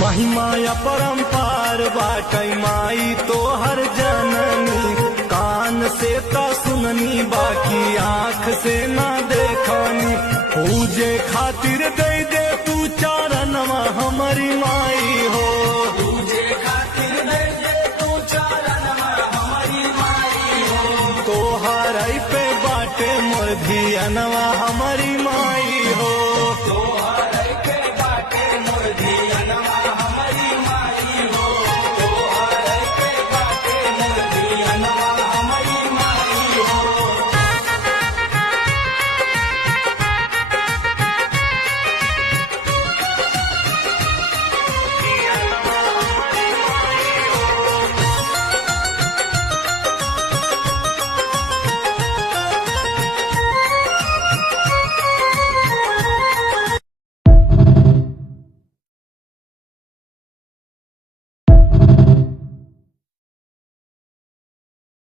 महिमा अपरंपार बाटै माई तोहर जननी, कान से ता सुननी बाकी आँख से ना देखनी। पूजे खातिर दे दे तू चरणवा हमारी माई हो, पूजे खातिर दे दे तू चरणवा हमारी माई हो। तोहर पे बाटे मोर धियनवा हमारी